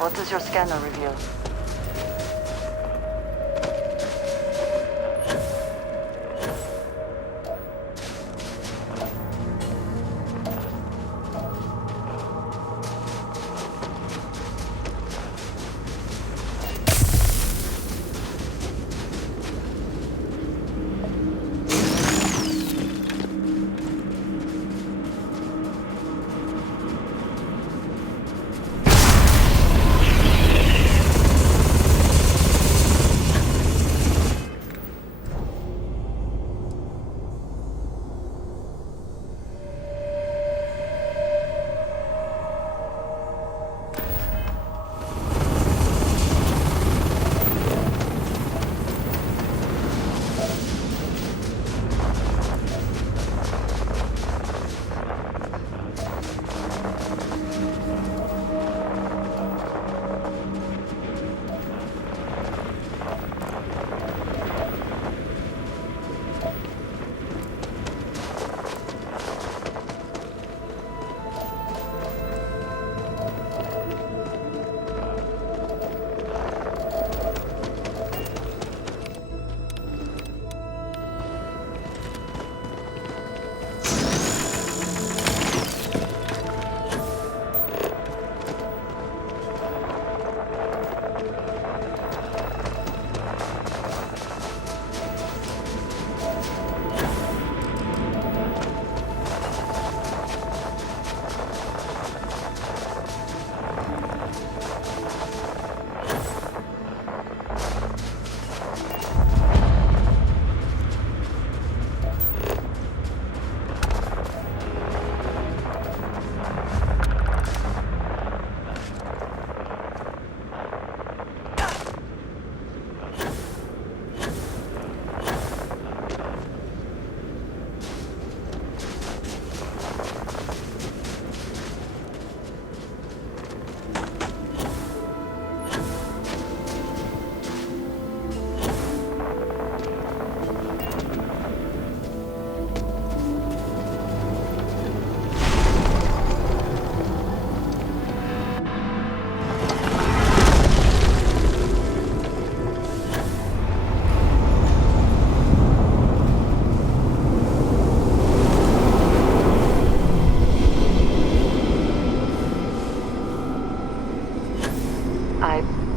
What does your scanner reveal?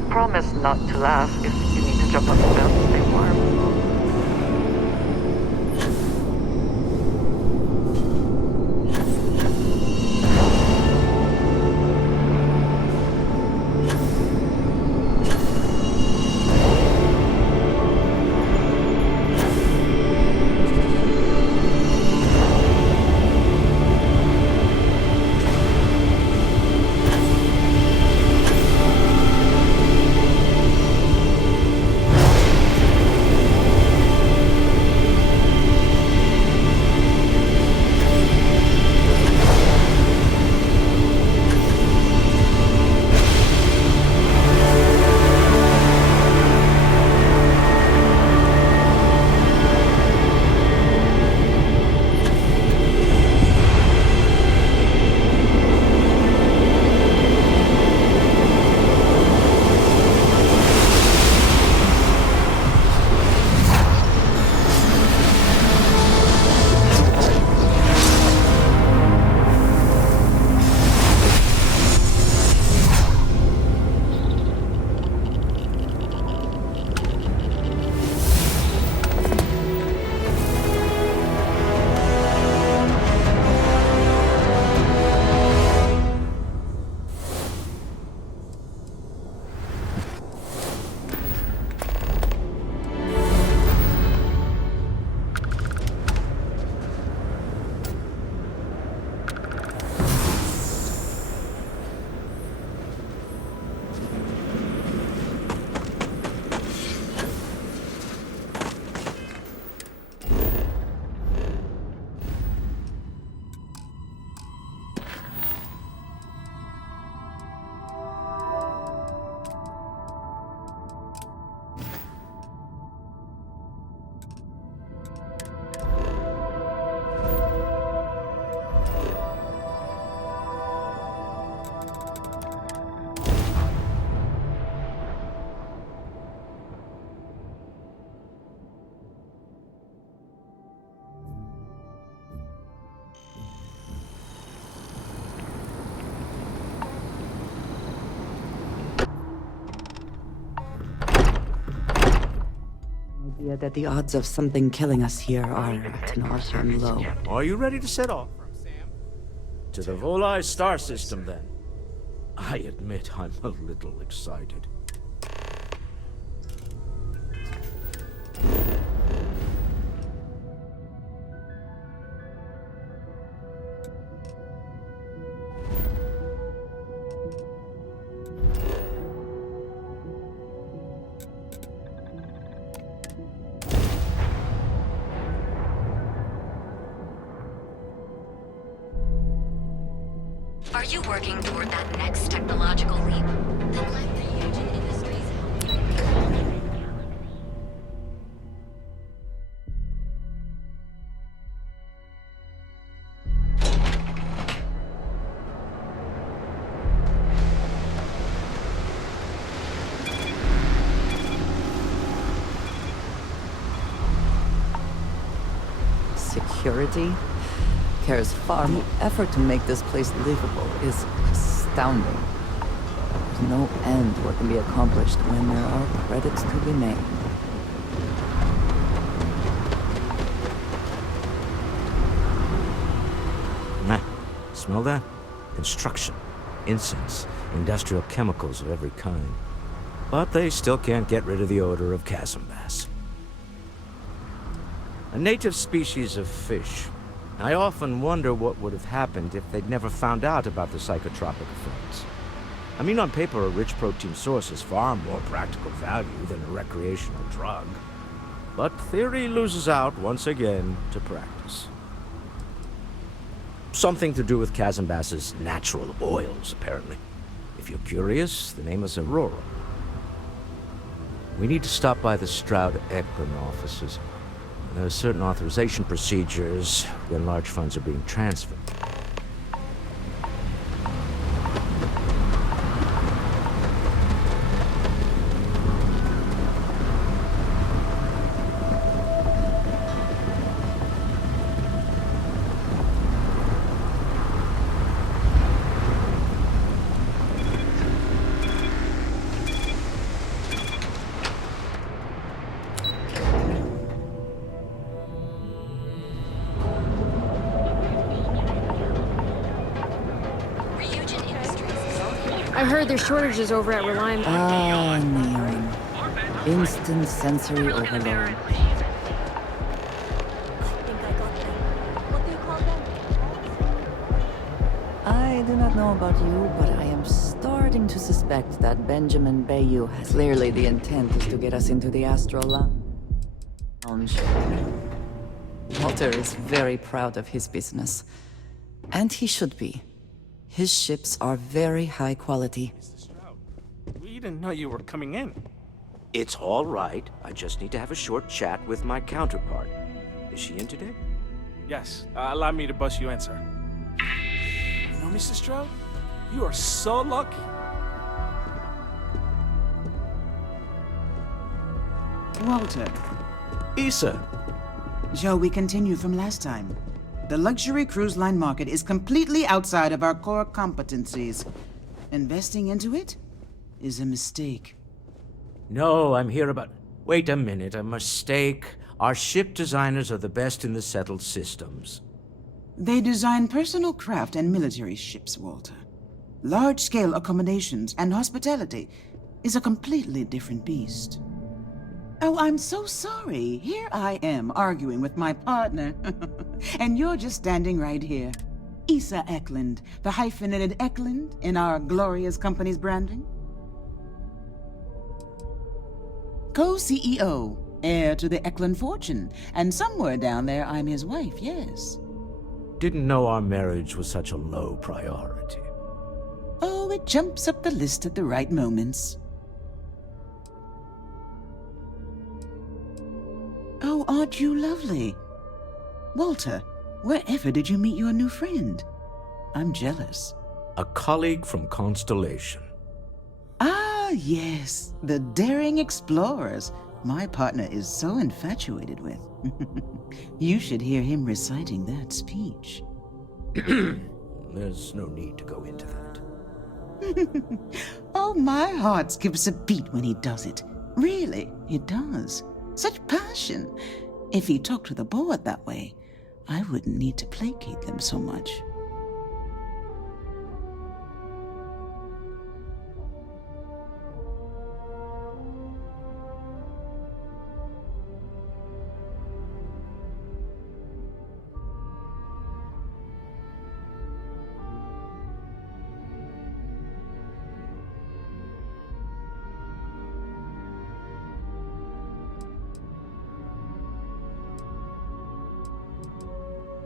Promise not to laugh if you need to jump on the belt to stay warm. Yeah, that the odds of something killing us here are at an all-time low. Are you ready to set off? To the Volai star system, then. I admit I'm a little excited. Are you working toward that next technological leap? Then let Ryujin Industries help you. Security cares far more. The effort to make this place livable is astounding. There's no end to what can be accomplished when there are credits to be made. Smell that? Construction, incense, industrial chemicals of every kind. But they still can't get rid of the odor of chasm bass. A native species of fish. I often wonder what would have happened if they'd never found out about the psychotropic effects. I mean, on paper, a rich protein source is far more practical value than a recreational drug. But theory loses out once again to practice. Something to do with chasm bass's natural oils, apparently. If you're curious, the name is Aurora. We need to stop by the Stroud-Eklund offices. There are certain authorization procedures when large funds are being transferred. I heard there's shortages over at Reliant. Ah, Neon. Instant sensory overload. I do not know about you, but I am starting to suspect that Benjamin Bayou has clearly the intent is to get us into the Astral Lounge. Walter is very proud of his business, and he should be. His ships are very high quality. Mr. Stroud, we didn't know you were coming in. It's all right. I just need to have a short chat with my counterpart. Is she in today? Yes, allow me to bust you in, sir. You know, Mr. Stroud, you are so lucky. Walter, Issa! shall we continue from last time? The luxury cruise line market is completely outside of our core competencies. Investing into it is a mistake. No, I'm here about... Wait a minute, a mistake. Our ship designers are the best in the settled systems. They design personal craft and military ships, Walter. Large-scale accommodations and hospitality is a completely different beast. Oh, I'm so sorry. Here I am arguing with my partner. And you're just standing right here. Issa Eklund, the hyphenated Eklund in our glorious company's branding. Co-CEO, heir to the Eklund fortune, and somewhere down there I'm his wife, yes. Didn't know our marriage was such a low priority. Oh, it jumps up the list at the right moments. Oh, aren't you lovely? Walter, wherever did you meet your new friend? I'm jealous. A colleague from Constellation. Ah, yes, the daring explorers my partner is so infatuated with. You should hear him reciting that speech. There's no need to go into that. Oh, my heart skips a beat when he does it. Really, it does. Such passion. If he talked to the board that way, I wouldn't need to placate them so much.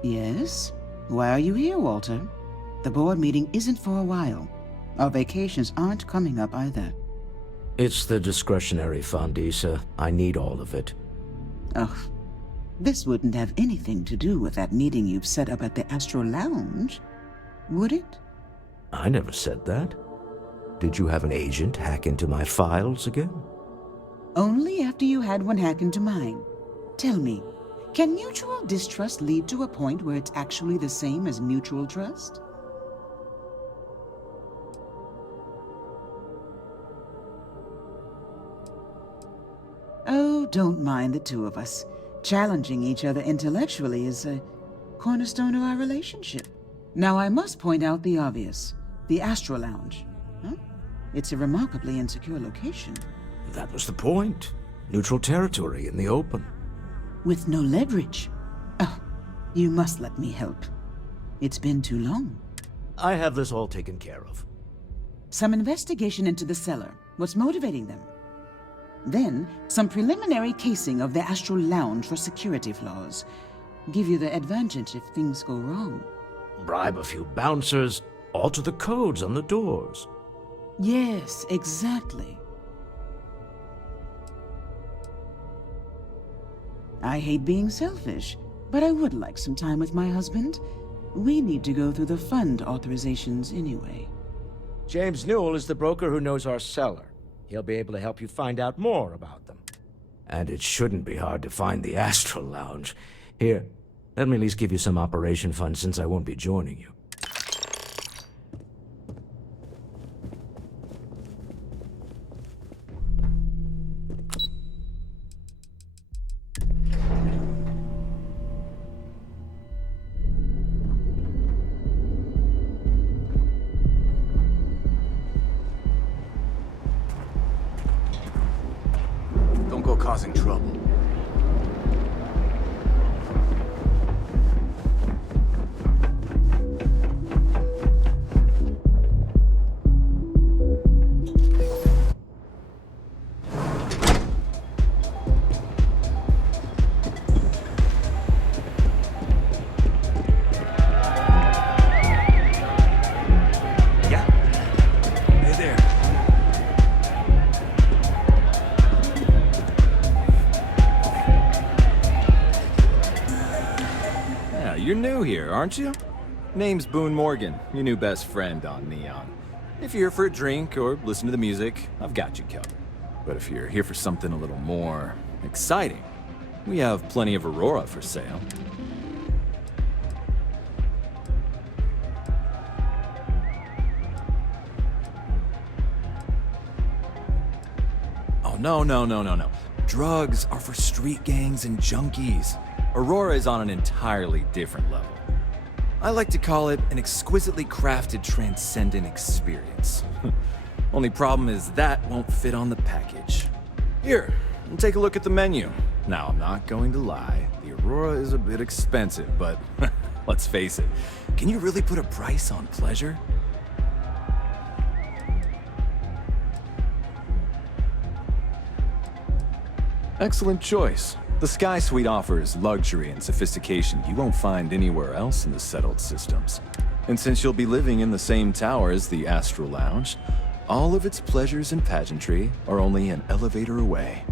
Yes? Why are you here, Walter? The board meeting isn't for a while. Our vacations aren't coming up either. It's the discretionary fund, Issa. I need all of it. Ugh. This wouldn't have anything to do with that meeting you've set up at the Astro Lounge, would it? I never said that. Did you have an agent hack into my files again? Only after you had one hack into mine. Tell me, can mutual distrust lead to a point where it's actually the same as mutual trust? Oh, don't mind the two of us. Challenging each other intellectually is a cornerstone of our relationship. Now, I must point out the obvious. The Astro Lounge. Huh? It's a remarkably insecure location. That was the point. Neutral territory in the open. With no leverage. Oh, you must let me help. It's been too long. I have this all taken care of. Some investigation into the cellar. What's motivating them? Then, some preliminary casing of the Astral Lounge for security flaws. Give you the advantage if things go wrong. Bribe a few bouncers, alter the codes on the doors. Yes, exactly. I hate being selfish, but I would like some time with my husband. We need to go through the fund authorizations anyway. James Newell is the broker who knows our cellar. He'll be able to help you find out more about them. And it shouldn't be hard to find the Astral Lounge. Here, let me at least give you some operation funds since I won't be joining you. Don't go causing trouble. You're new here, aren't you? Name's Boone Morgan, your new best friend on Neon. If you're here for a drink or listen to the music, I've got you covered. But if you're here for something a little more exciting, we have plenty of Aurora for sale. Oh, no. Drugs are for street gangs and junkies. Aurora is on an entirely different level. I like to call it an exquisitely crafted, transcendent experience. Only problem is that won't fit on the package. Here, take a look at the menu. Now, I'm not going to lie, the Aurora is a bit expensive, but let's face it, can you really put a price on pleasure? Excellent choice. The Sky Suite offers luxury and sophistication you won't find anywhere else in the settled systems. And since you'll be living in the same tower as the Astral Lounge, all of its pleasures and pageantry are only an elevator away.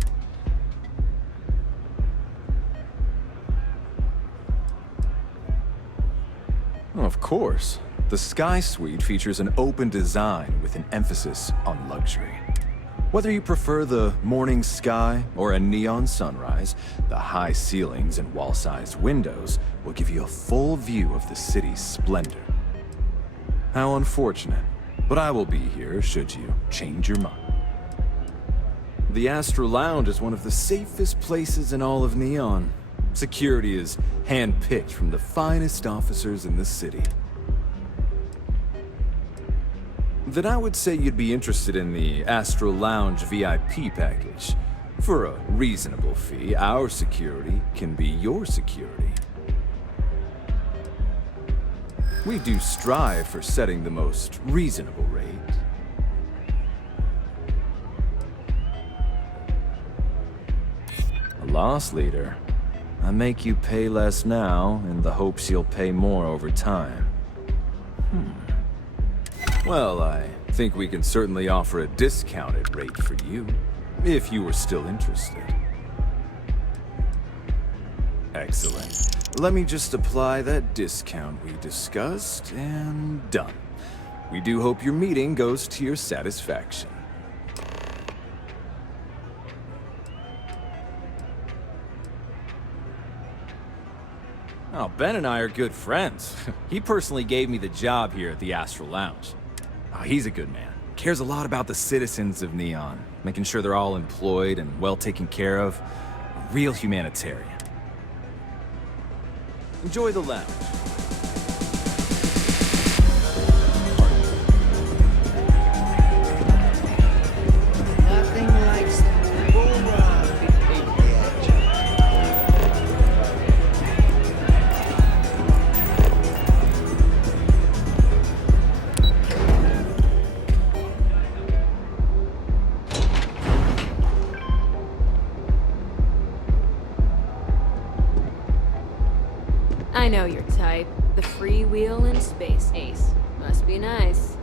Of course, the Sky Suite features an open design with an emphasis on luxury. Whether you prefer the morning sky or a neon sunrise, the high ceilings and wall-sized windows will give you a full view of the city's splendor. How unfortunate, but I will be here should you change your mind. The Astro Lounge is one of the safest places in all of Neon. Security is hand-picked from the finest officers in the city. Then I would say you'd be interested in the Astro Lounge VIP package. For a reasonable fee, our security can be your security. We do strive for setting the most reasonable rate. A loss leader. I make you pay less now in the hopes you'll pay more over time. Well, I think we can certainly offer a discounted rate for you, if you were still interested. Excellent. Let me just apply that discount we discussed, and done. We do hope your meeting goes to your satisfaction. Oh, Ben and I are good friends. He personally gave me the job here at the Astral Lounge. Oh, he's a good man. Cares a lot about the citizens of Neon, making sure they're all employed and well taken care of. A real humanitarian. Enjoy the lounge. Nothing like some bull run between the edges. I know your type. The freewheel in space ace. Must be nice.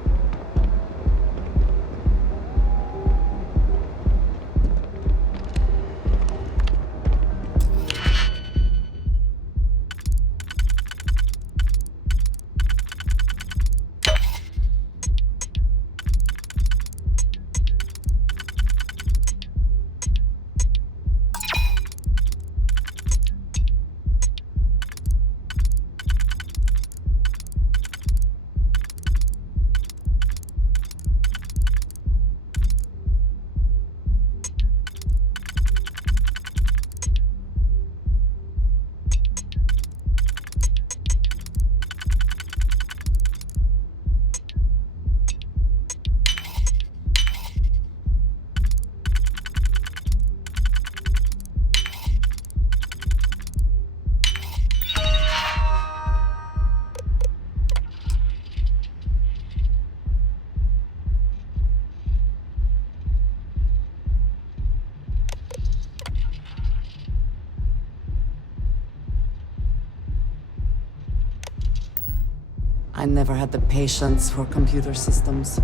I never had the patience for computer systems.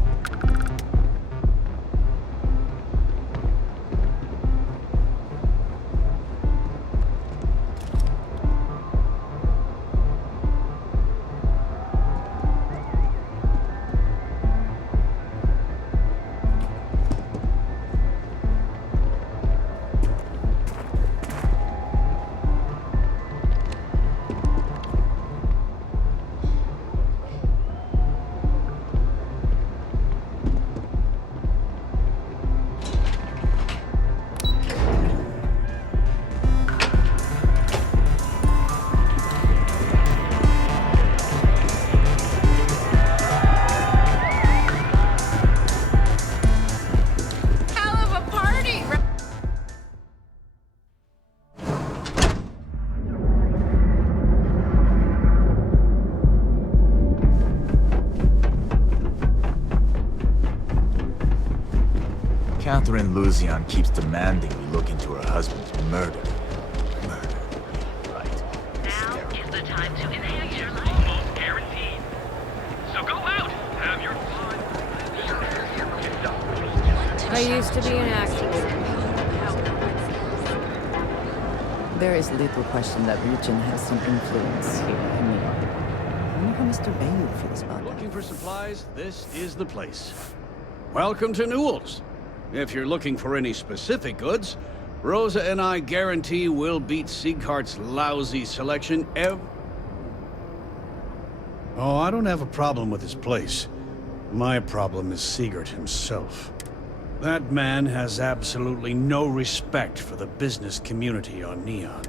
Catherine Luzian keeps demanding we look into her husband's murder. Murder. Right. Now is the time to enhance your life. Almost guaranteed. So go out, have your fun. I used to be an actress. There is little question that region has some influence here in New York. I wonder how Mr. Bayou feels about that. Looking for supplies? This is the place. Welcome to Newell's. If you're looking for any specific goods, Rosa and I guarantee we'll beat Sieghart's lousy selection Oh, I don't have a problem with his place. My problem is Siegert himself. That man has absolutely no respect for the business community on Neon.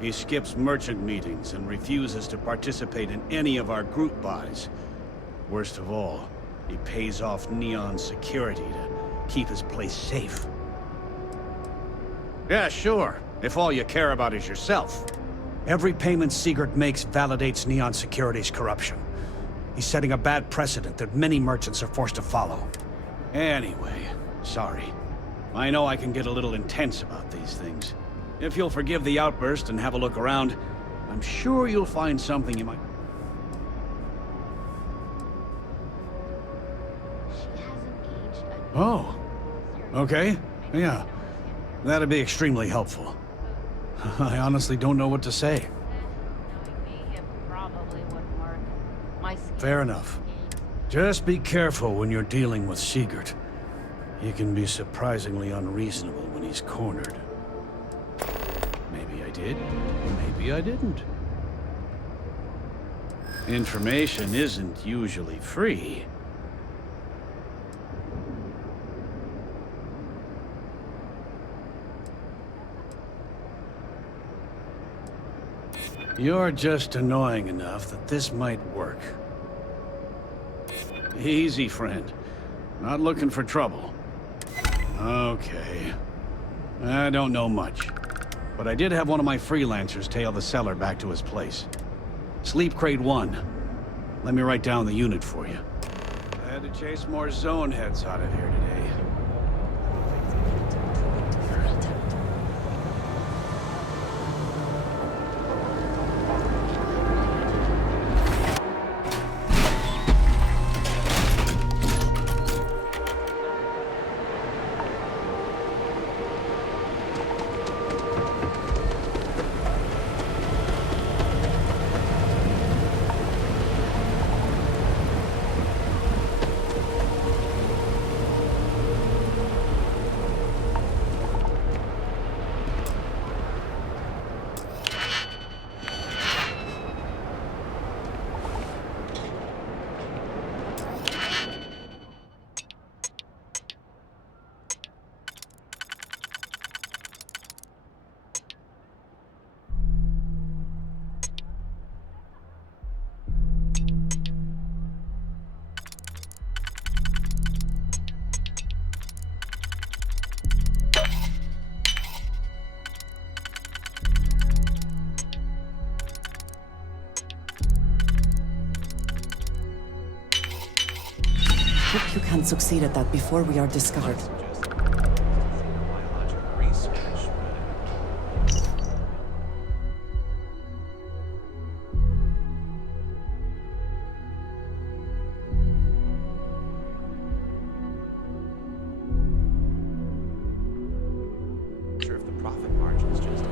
He skips merchant meetings and refuses to participate in any of our group buys. Worst of all, he pays off Neon security to keep his place safe. Yeah, sure, if all you care about is yourself. Every payment Sigurd makes validates Neon Security's corruption. He's setting a bad precedent that many merchants are forced to follow. Anyway, sorry. I know I can get a little intense about these things. If you'll forgive the outburst and have a look around, I'm sure you'll find something you might... Oh. Okay. Yeah. That'd be extremely helpful. I honestly don't know what to say. Fair enough. Just be careful when you're dealing with Sigurd. He can be surprisingly unreasonable when he's cornered. Maybe I did, maybe I didn't. Information isn't usually free. You're just annoying enough that this might work. Easy, friend. Not looking for trouble. Okay. I don't know much. But I did have one of my freelancers tail the seller back to his place. Sleep Crate 1. Let me write down the unit for you. I had to chase more zone heads out of here today. Hope you can succeed at that before we are discovered. Sure if the profit margin is just...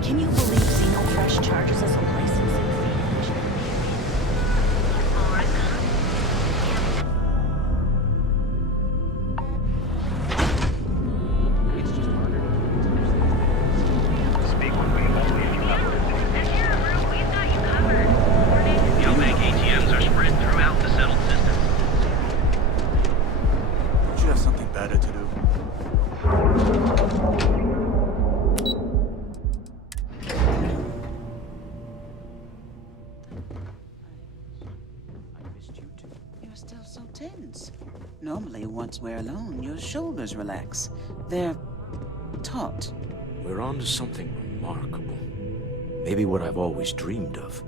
Can you believe Xenofresh charges us a license? Speak with me only if you have a Bank ATMs are spread throughout the settled systems. Don't you have something better to do? You're still so tense. Normally, once we're alone, your shoulders relax. They're taut. We're on to something remarkable. Maybe what I've always dreamed of.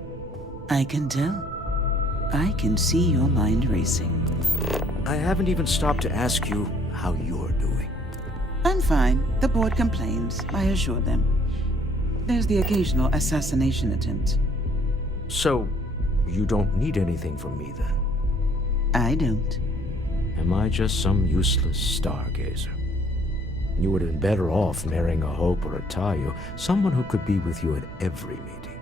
I can tell. I can see your mind racing. I haven't even stopped to ask you how you're doing. I'm fine. The board complains. I assure them. There's the occasional assassination attempt. So, you don't need anything from me then? I don't. Am I just some useless stargazer? You would have been better off marrying a Hope or a Tayo, someone who could be with you at every meeting.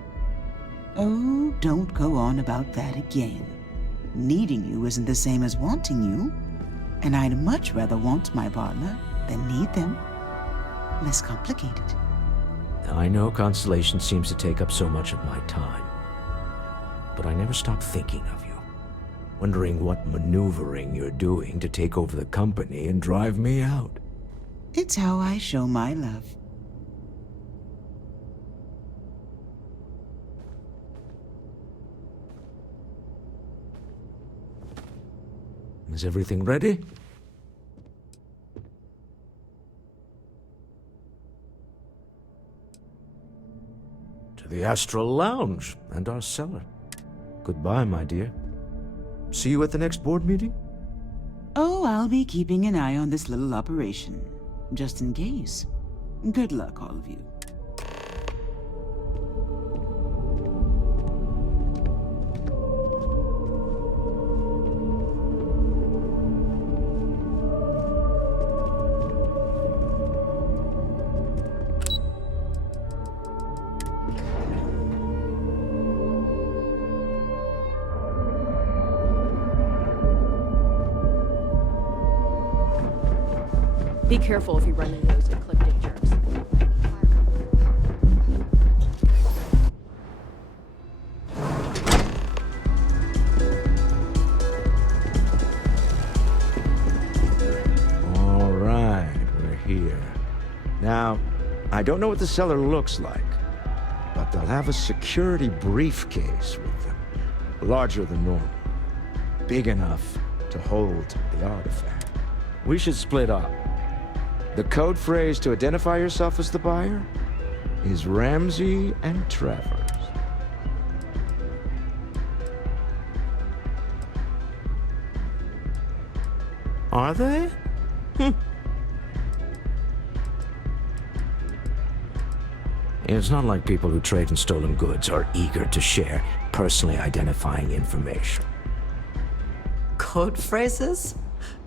Oh, don't go on about that again. Needing you isn't the same as wanting you. And I'd much rather want my partner than need them. Less complicated. I know Constellation seems to take up so much of my time. But I never stop thinking of you. Wondering what maneuvering you're doing to take over the company and drive me out. It's how I show my love. Is everything ready? To the Astral Lounge and our cellar. Goodbye, my dear. See you at the next board meeting? Oh, I'll be keeping an eye on this little operation, just in case. Good luck, all of you. Be careful if you run into those ecliptic jerks. All right, we're here. Now, I don't know what the cellar looks like, but they'll have a security briefcase with them. Larger than normal. Big enough to hold the artifact. We should split up. The code phrase to identify yourself as the buyer is Ramsey and Travers. Are they? It's not like people who trade in stolen goods are eager to share personally identifying information. Code phrases?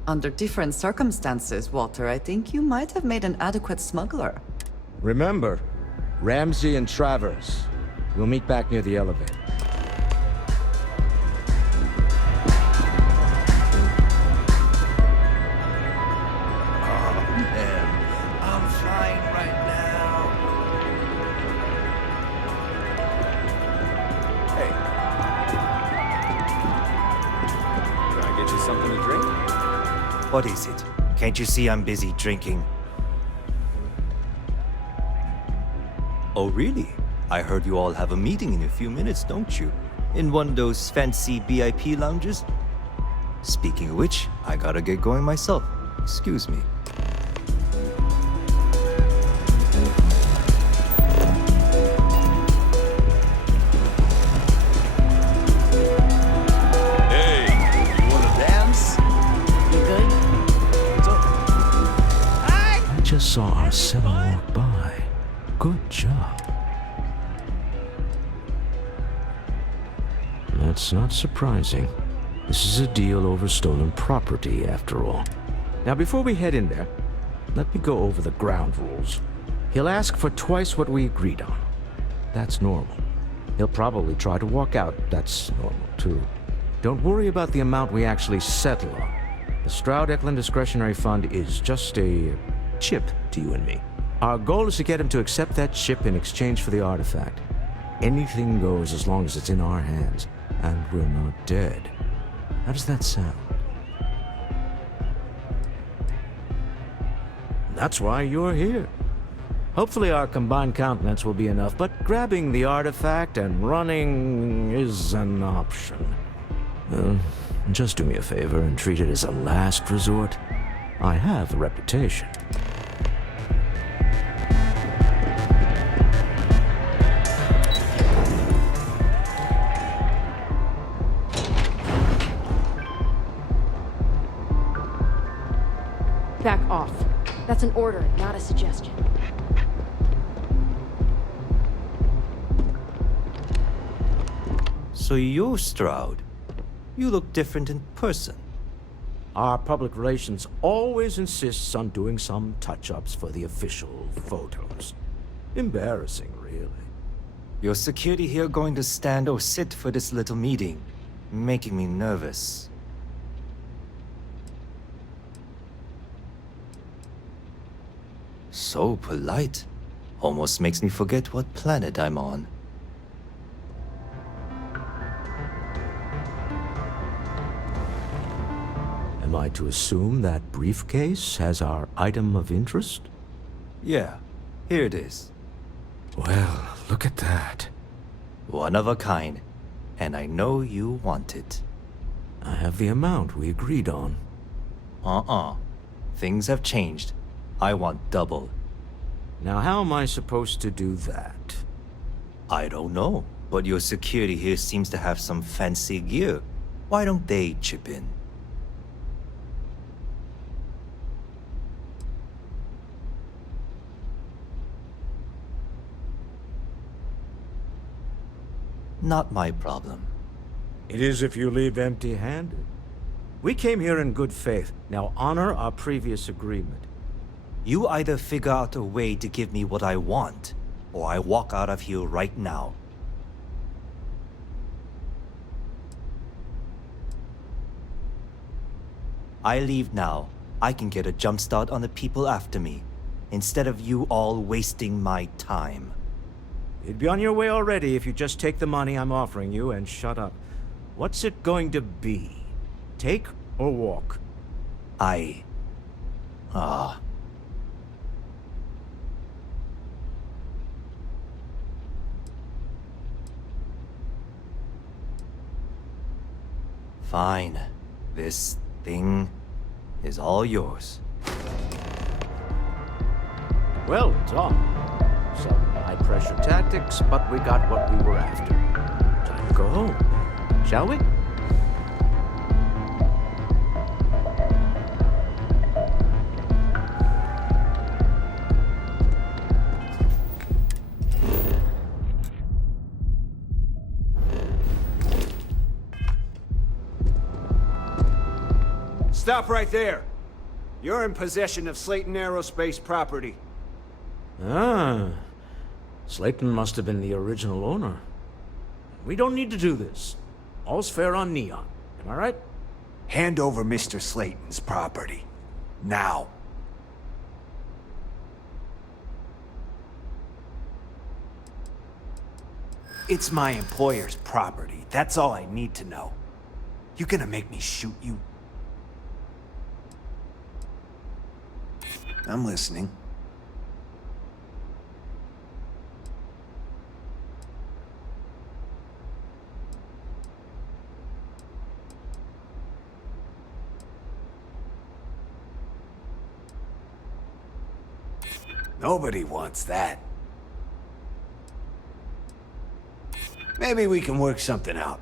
Under different circumstances, Walter, I think you might have made an adequate smuggler. Remember, Ramsey and Travers. We'll meet back near the elevator. I'm flying right now. Hey. Can I get you something to drink? What is it? Can't you see I'm busy drinking? Oh, really? I heard you all have a meeting in a few minutes, don't you? In one of those fancy VIP lounges? Speaking of which, I gotta get going myself. Excuse me. Just saw our cellar walk by. Good job. That's not surprising. This is a deal over stolen property, after all. Now, before we head in there, let me go over the ground rules. He'll ask for twice what we agreed on. That's normal. He'll probably try to walk out. That's normal, too. Don't worry about the amount we actually settle on. The Stroud-Eklund Discretionary Fund is just a chip to you and me. Our goal is to get him to accept that chip in exchange for the artifact. Anything goes as long as it's in our hands, and we're not dead. How does that sound? That's why you're here. Hopefully our combined countenance will be enough, but grabbing the artifact and running is an option. Just do me a favor and treat it as a last resort. I have a reputation. Back off. That's an order, not a suggestion. So you're Stroud. You look different in person. Our public relations always insists on doing some touch-ups for the official photos. Embarrassing, really. Your security here going to stand or sit for this little meeting, making me nervous. So polite. Almost makes me forget what planet I'm on. Am I to assume that briefcase has our item of interest? Yeah, here it is. Well, look at that. One of a kind. And I know you want it. I have the amount we agreed on. Things have changed. I want double. Now, how am I supposed to do that? I don't know, but your security here seems to have some fancy gear. Why don't they chip in? Not my problem. It is if you leave empty-handed. We came here in good faith. Now honor our previous agreement. You either figure out a way to give me what I want, or I walk out of here right now. I leave now. I can get a jump start on the people after me, instead of you all wasting my time. You'd be on your way already if you just take the money I'm offering you and shut up. What's it going to be? Take or walk? Fine. This thing is all yours. Well done. Some high-pressure tactics, but we got what we were after. Time to go home, shall we? Stop right there. You're in possession of Slayton Aerospace property. Ah. Slayton must have been the original owner. We don't need to do this. All's fair on Neon. Am I right? Hand over Mr. Slayton's property. Now. It's my employer's property. That's all I need to know. You gonna make me shoot you? I'm listening. Nobody wants that. Maybe we can work something out.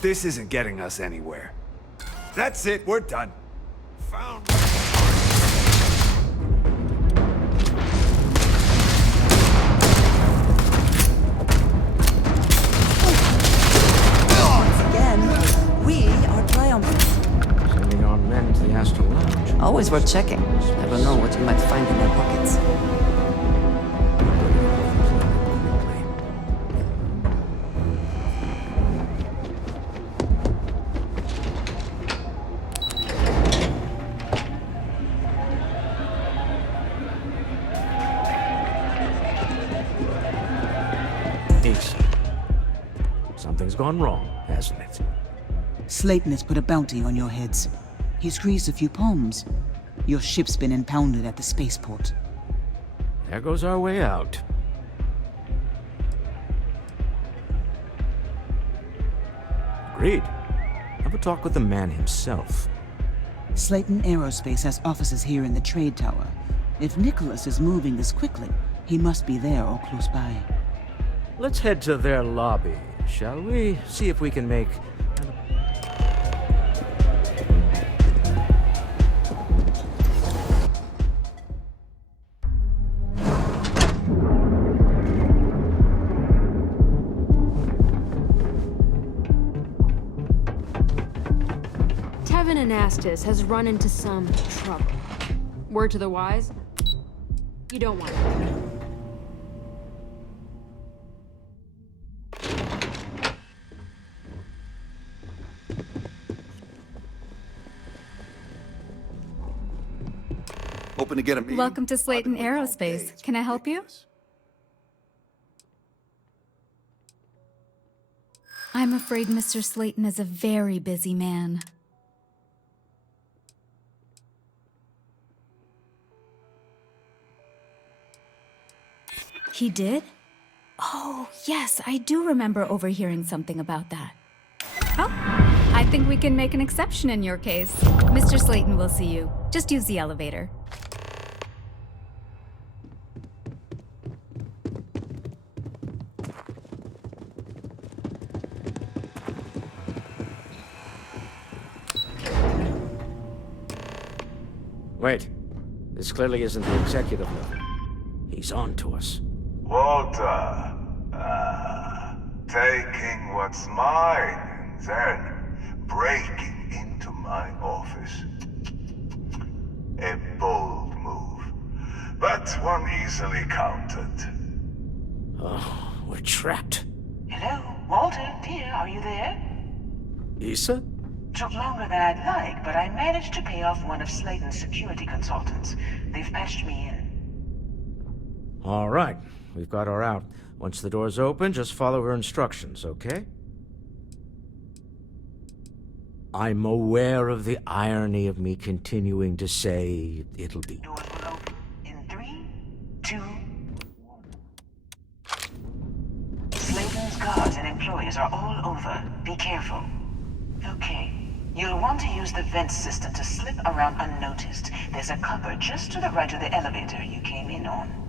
This isn't getting us anywhere. That's it, we're done. Found. Again, we are triumphant. Sending our men to the Astral Lounge. Always worth checking. Never know what you might find in their pockets. Something's gone wrong, hasn't it? Slayton has put a bounty on your heads. He's greased a few palms. Your ship's been impounded at the spaceport. There goes our way out. Agreed. Have a talk with the man himself. Slayton Aerospace has offices here in the trade tower. If Nicholas is moving this quickly, he must be there or close by. Let's head to their lobby, shall we? See if we can make... Anastas has run into some trouble. Word to the wise? You don't want it. Hoping to get a meeting? Welcome to Slayton Aerospace. Can I help you? I'm afraid Mr. Slayton is a very busy man. He did? Oh, yes, I do remember overhearing something about that. Oh, I think we can make an exception in your case. Mr. Slayton will see you. Just use the elevator. Wait. This clearly isn't the executive level. He's on to us. Walter, taking what's mine and then breaking into my office. A bold move, but one easily countered. Oh, we're trapped. Hello, Walter, dear, are you there? Issa? Took longer than I'd like, but I managed to pay off one of Slayton's security consultants. They've patched me in. All right. We've got her out. Once the door's open, just follow her instructions, okay? I'm aware of the irony of me continuing to say it'll be. Doors will open in 3, 2... Slayton's guards and employees are all over. Be careful. Okay. You'll want to use the vent system to slip around unnoticed. There's a cupboard just to the right of the elevator you came in on.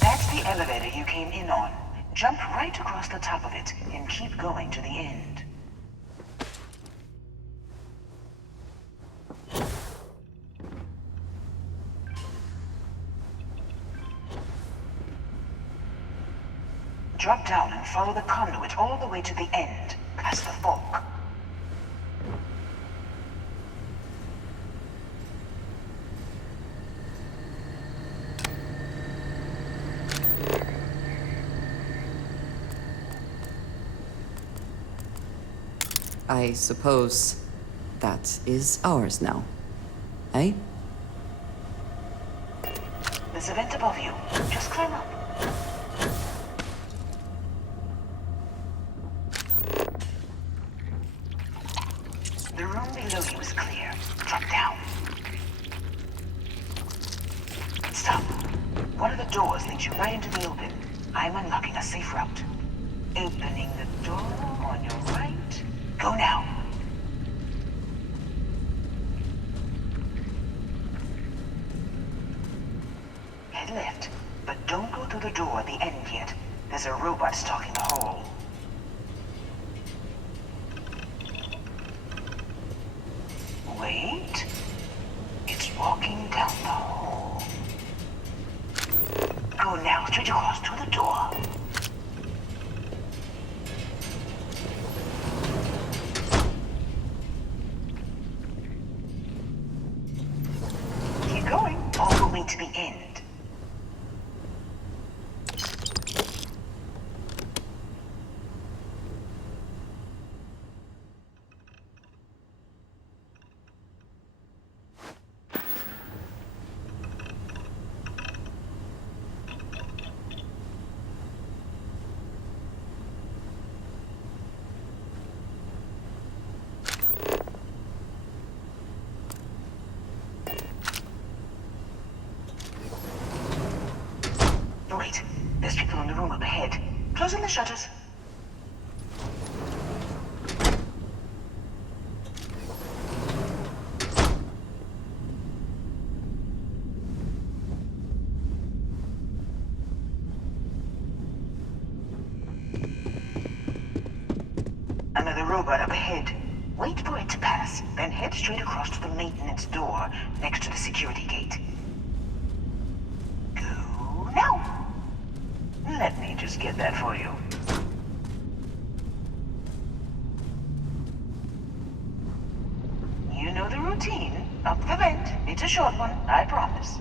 That's the elevator you came in on. Jump right across the top of it and keep going to the end. Drop down and follow the conduit all the way to the end, past the fork. I suppose that is ours now. Eh? There's a vent above you. Just climb up. The room below you is clear. Drop down. Stop. One of the doors leads you right into the open. I'm unlocking a safe route. Opening the door on your right. Go now. Head left, but don't go through the door at the end yet. There's a robot stalking the hall. Wait. It's walking down the hall. Go now, straight across to the door. Keep going, all the way to the end. Wait, there's people in the room up ahead. Closing the shutters. robot up ahead. Wait for it to pass, then head straight across to the maintenance door next to the security gate. Go now. Let me just get that for you. You know the routine. Up the vent. It's a short one, I promise.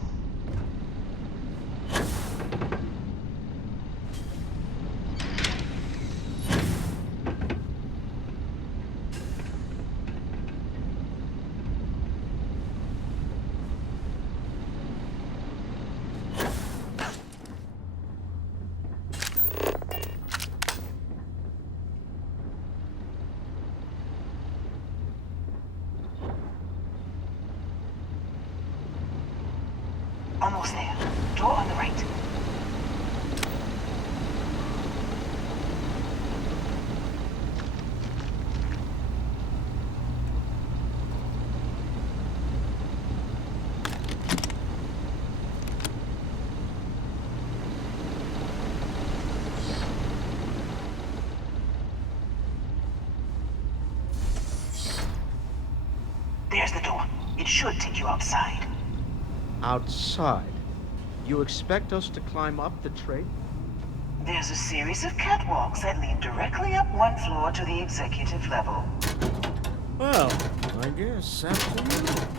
Almost there. Door on the right. There's the door. It should take you outside. Outside? You expect us to climb up the tray? There's a series of catwalks that lead directly up one floor to the executive level. Well, I guess after you.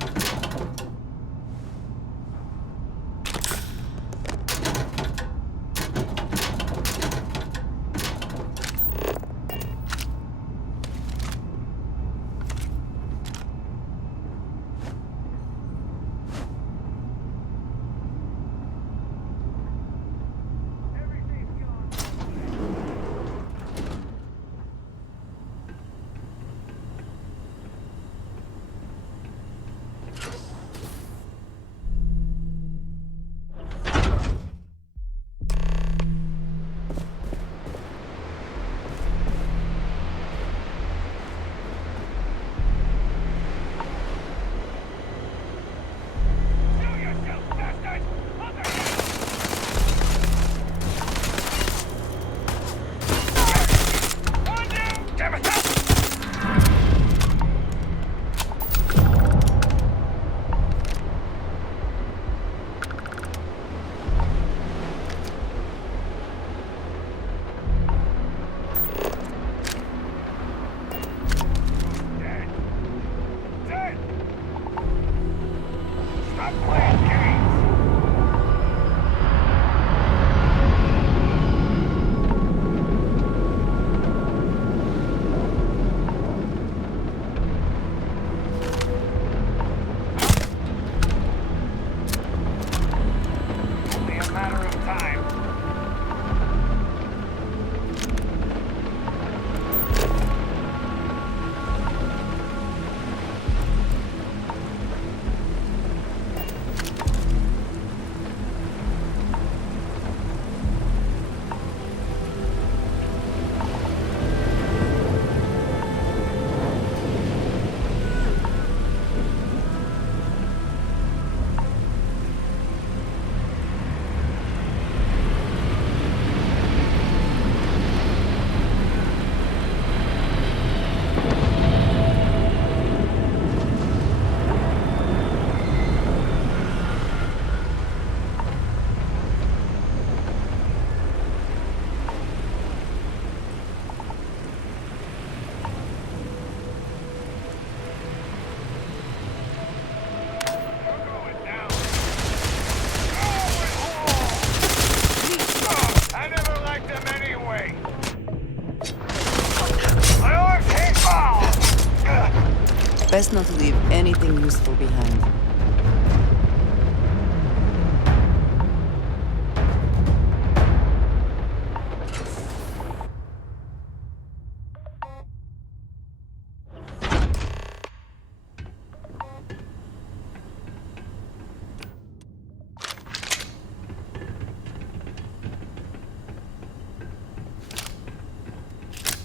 Best not to leave anything useful behind.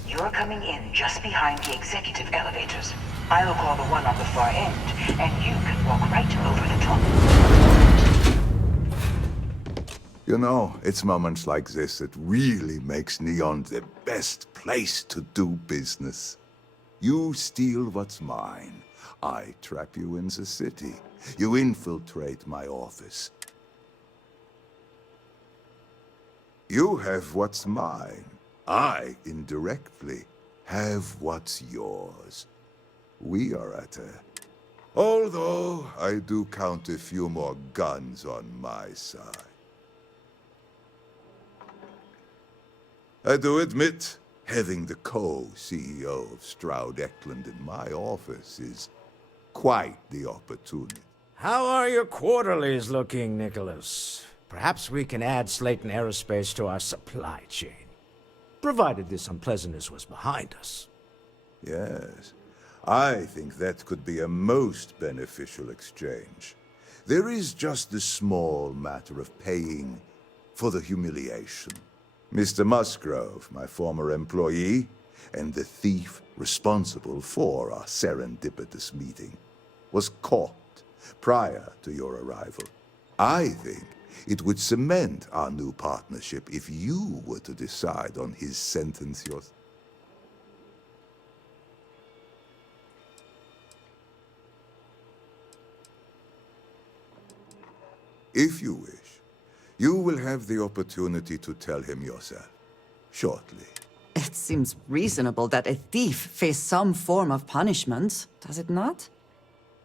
You're coming in just behind the executive elevators. I'll call the one on the far end, and you can walk right over the top. You know, it's moments like this that really makes Neon the best place to do business. You steal what's mine. I trap you in the city. You infiltrate my office. You have what's mine. I, indirectly, have what's yours. We are at a... Although, I do count a few more guns on my side. I do admit, having the co-CEO of Stroud Eklund in my office is quite the opportunity. How are your quarterlies looking, Nicholas? Perhaps we can add Slayton Aerospace to our supply chain, provided this unpleasantness was behind us. Yes, I think that could be a most beneficial exchange. There is just the small matter of paying for the humiliation. Mr. Musgrove, my former employee, and the thief responsible for our serendipitous meeting, was caught prior to your arrival. I think it would cement our new partnership if you were to decide on his sentence yourself. If you wish, you will have the opportunity to tell him yourself, shortly. It seems reasonable that a thief face some form of punishment, does it not?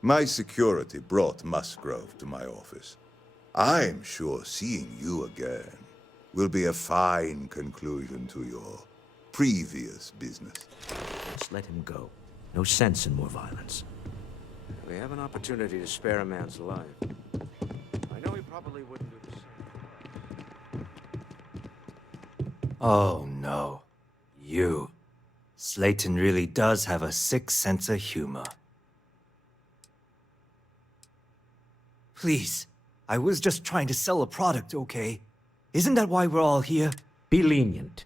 My security brought Musgrove to my office. I'm sure seeing you again will be a fine conclusion to your previous business. Let's let him go. No sense in more violence. We have an opportunity to spare a man's life. I know he probably wouldn't do the same. Oh no. You. Slayton really does have a sick sense of humor. Please, I was just trying to sell a product, okay? Isn't that why we're all here? Be lenient.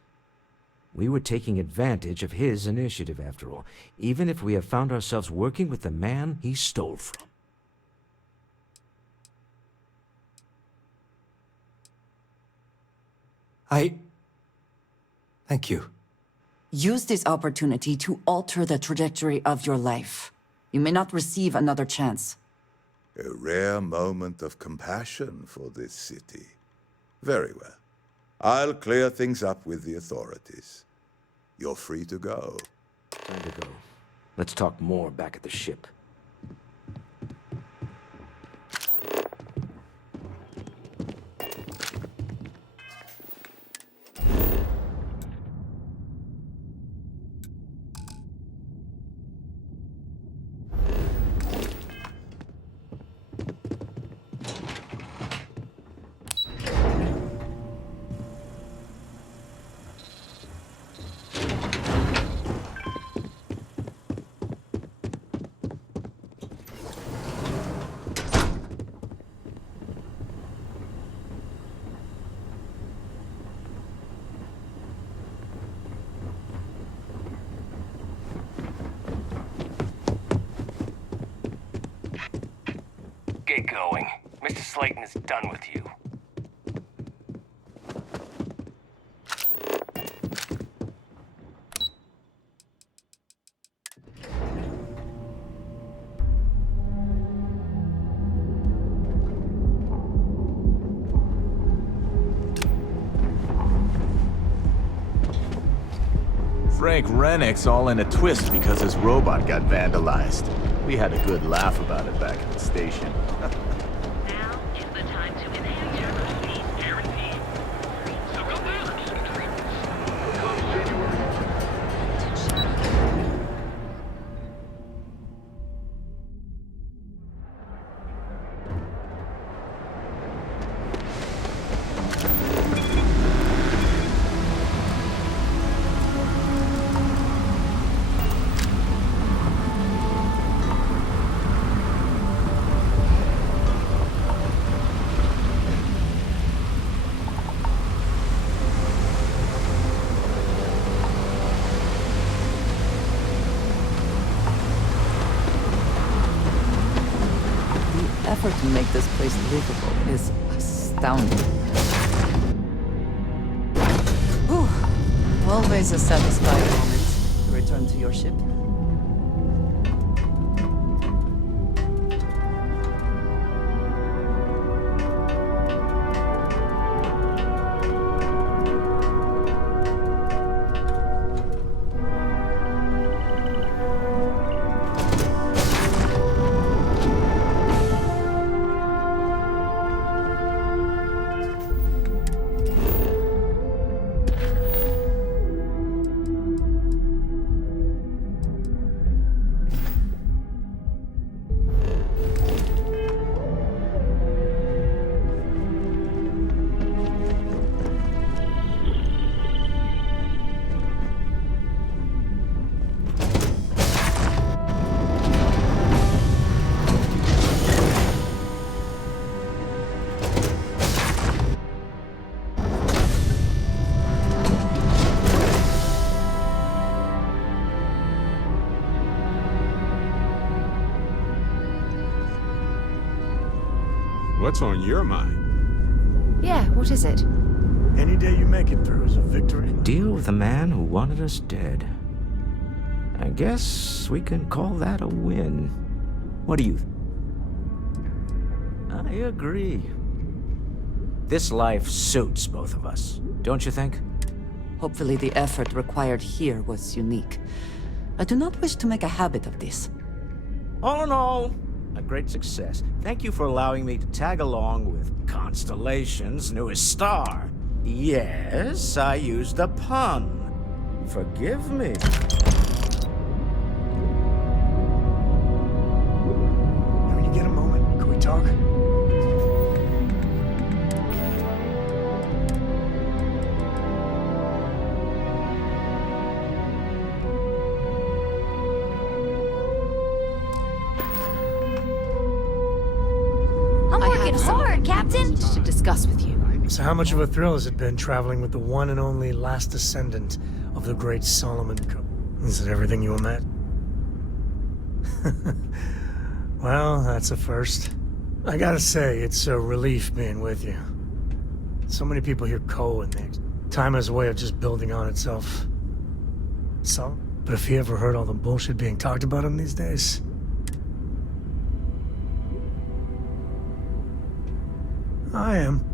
We were taking advantage of his initiative, after all, even if we have found ourselves working with the man he stole from. Thank you. Use this opportunity to alter the trajectory of your life. You may not receive another chance. A rare moment of compassion for this city. Very well. I'll clear things up with the authorities. You're free to go. Time to go. Let's talk more back at the ship. Get going. Mr. Slayton is done with you. Frank Rennick's all in a twist because his robot got vandalized. We had a good laugh about it back at the station. Now is the time to enhance your speed guaranteed. So go out! The effort to make this place livable is astounding. Whew. Always a satisfying moment to return to your ship. What's on your mind? Yeah, what is it? Any day you make it through is a victory. Deal with the man who wanted us dead. I guess we can call that a win. What do you think? I agree. This life suits both of us, don't you think? Hopefully the effort required here was unique. I do not wish to make a habit of this. All in all, a great success. Thank you for allowing me to tag along with Constellation's newest star. Yes, I used a pun. Forgive me. When you get a moment, can we talk? I'm working hard, Captain! To discuss with you. So how much of a thrill has it been traveling with the one and only last descendant of the great Solomon Is it everything you met? Well, that's a first. I gotta say, it's a relief being with you. So many people hear Ko and time has a way of just building on itself. So, but if you ever heard all the bullshit being talked about him these days... I am.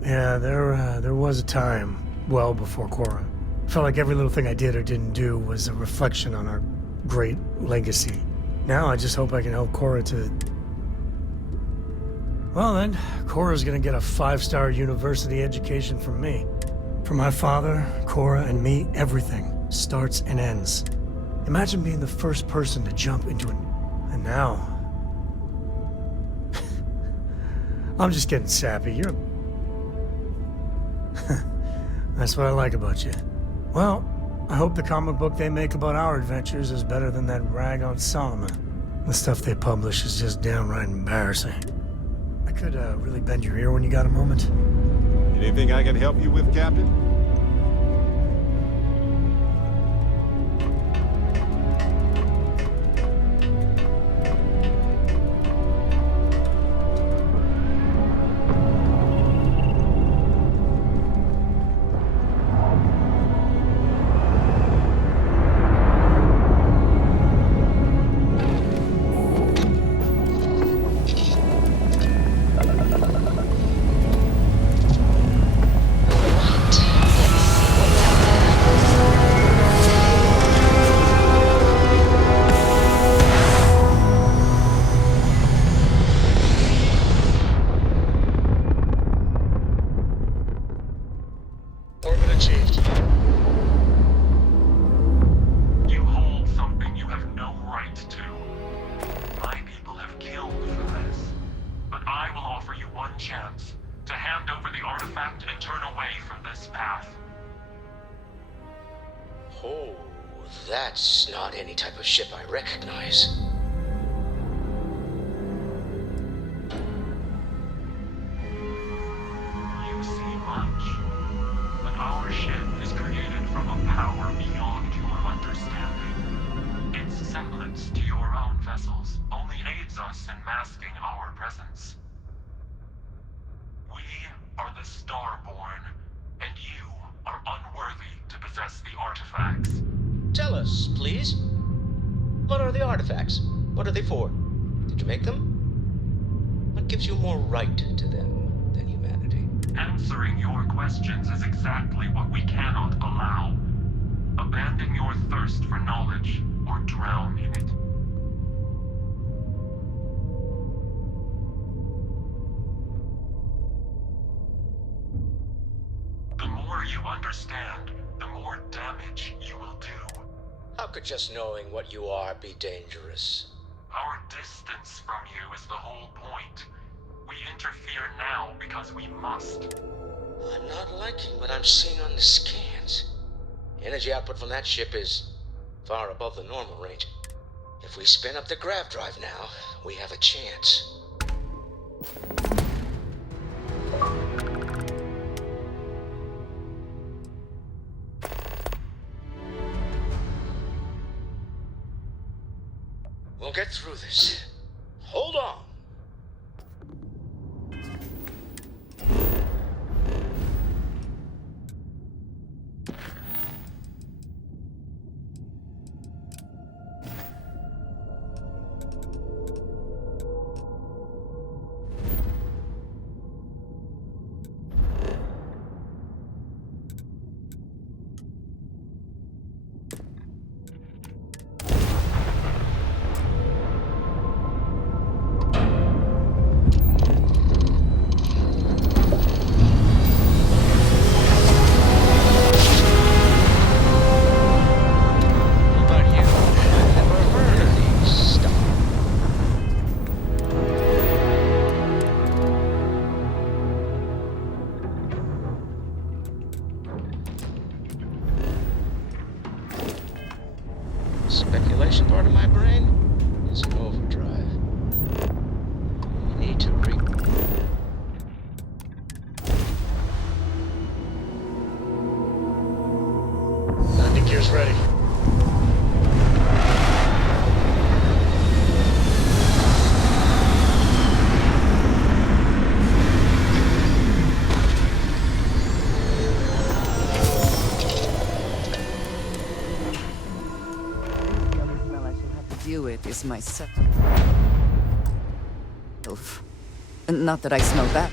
Yeah, there was a time, well before Korra. Felt like every little thing I did or didn't do was a reflection on our great legacy. Now I just hope I can help Korra to... Well then, Korra's gonna get a 5-star university education from me. For my father, Korra, and me, everything starts and ends. Imagine being the first person to jump into an... And now... I'm just getting sappy. You're... That's what I like about you. Well, I hope the comic book they make about our adventures is better than that rag on Solomon. The stuff they publish is just downright embarrassing. I could really bend your ear when you got a moment. Anything I can help you with, Captain? Orbit achieved. You hold something you have no right to. My people have killed for this. But I will offer you one chance to hand over the artifact and turn away from this path. Oh, that's not any type of ship I recognize. You see much. But our ship is created from a power beyond your understanding. Its semblance to your own vessels only aids us in masking our presence. We are the Starborn, and you are unworthy to possess the artifacts. Tell us, please. What are the artifacts? What are they for? Did you make them? What gives you more right to them than humanity? Answering your questions is exactly what we cannot allow. Abandon your thirst for knowledge, or drown in it. The more you understand, the more damage you will do. How could just knowing what you are be dangerous? Our distance from you is the whole point. We interfere now because we must. I'm not liking what I'm seeing on the scans. Energy output from that ship is far above the normal range. If we spin up the grav drive now, we have a chance. We'll get through this. Hold on. speculation part of my brain is in overdrive. Need to landing gear's ready. Deal with is myself. Not that I smell that.